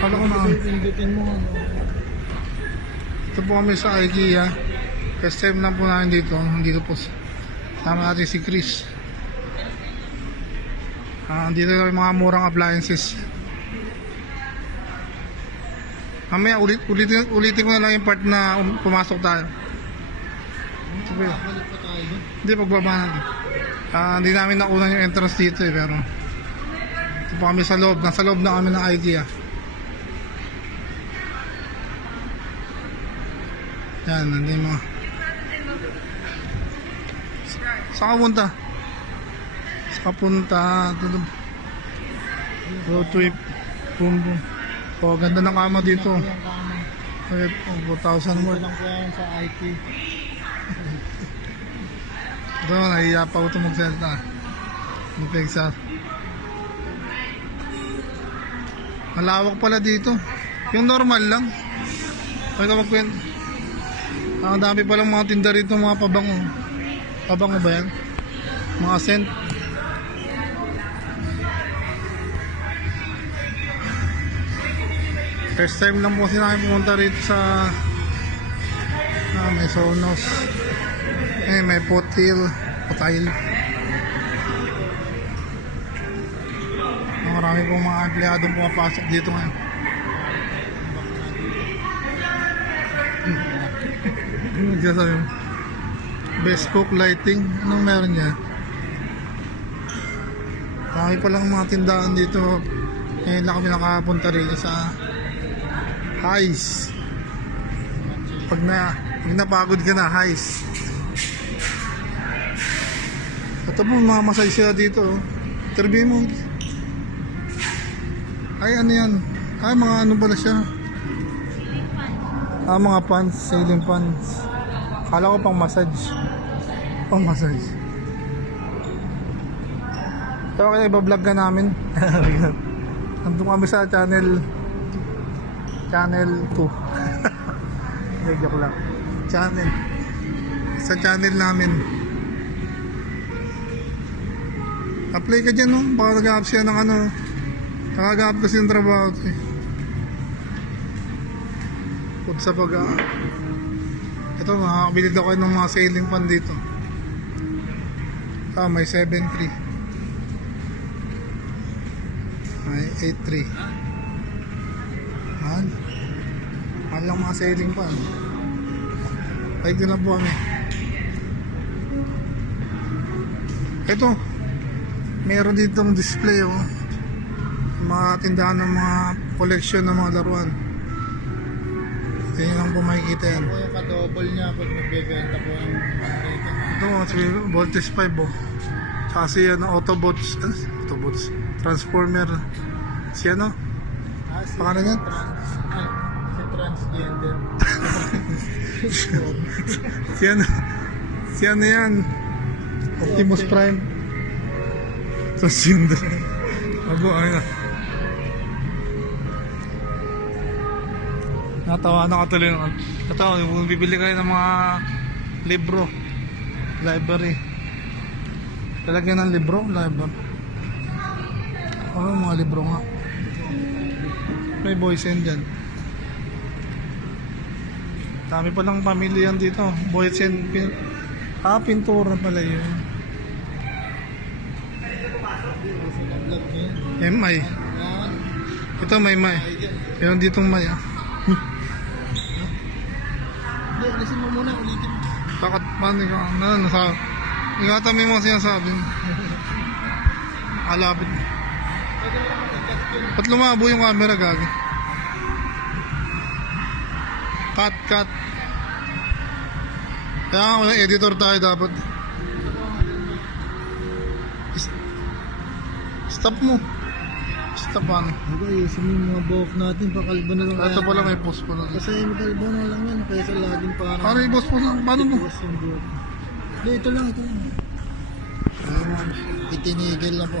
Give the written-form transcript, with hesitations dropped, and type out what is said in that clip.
Kala ko na. Pindutin mo. Ito po kami sa IKEA. First time lang po namin dito. Dito po sama natin si Chris. Dito yung mga murang appliances. Mamaya ulitin ko na lang yung part na pumasok tayo. Balik pa tayo doon. Hindi, pagbaba natin. Hindi namin nakunan yung entrance dito eh, pero ito po kami sa loob. Nasa loob na kami ng IKEA. Yan, nandun mo. Saan ka punta? Saan ka punta? Road trip. Boom boom. Oh, ganda ng kama dito. Yung kama. 4,000 more. Ito lang po yan sa IT. Ito, nahiya pa ko ito magsalita. Yung Pixar. Malawak pala dito. Yung normal lang. Ay ka magkwento. Ang dami palang mga tinda rito, mga pabango. Pabango ba yan? Mga scent. First time lang po kasi namin pumunta rito sa may Sonos. May Potil. Marami pong mga empleyadong pumapasok dito ngayon. Diyan sabi mo, best cook lighting. Anong meron niya? Marami palang mga tindahan dito. Ngayon lang kami nakapunta rin sa Highs. Pag napagod ka na, Highs. Ito po, mga massage sila dito. Interview mo. Ay, ano yan? Ay, mga ano pala siya? Mga fans, ceiling fans. Kala ko pang massage. Pang massage. Ito kaya iba-vlog ka namin. Nandun kami sa channel 2. Hindi, joke lang. Sa channel namin. Apply ka dyan, no? Baka nag-a-up siya ng ano. Nakag-a-up kasi yung trabaho eh. Put sa pag-a-up. Ito, makakabilid ako ng mga sailing fan dito. May 7.3. May 8.3. Mahal lang mga sailing fan. Ay, na po kami. Ito, meron ditong display oh. Mga tindahan ng mga collection ng mga laruan. Tingnan lang po makikita yan. Ito yung ka-double niya pag nagbebenta po yung rating. Ito si Voltes 5 oh. Tsaka si Autobots. Autobots. Transformer. Si ano? Pangalan yan? Si transgender. Si ano yan? Optimus Prime. Transgender. Abo, ano na. Natawa na katuloy naman. Natawa, kung bibili kayo ng mga libro, library. Talagyan ng libro, library. Mga libro nga. May boys and dyan. Dami palang pamilya dito. Boys and pintura pala yun. MI. Ito may may. Meron ditong may. Hindi, alisin mo muna, ulitin. Bakit paano ka? Ikatami mo sinasabi. Alapit. Ba't lumabo yung camera gagi? Cut. Kaya nga walang editor tayo dapat. Stop mo. Stop ano. Ako, ayusin mo yung mga buhok natin, pakalbo na lang. Ito pala may post pa lang. Kasi makalbo na lang yan, kaya sa laging parang... Ano yung post pa lang? Paano mo? Hindi, ito lang. Itinigil na po.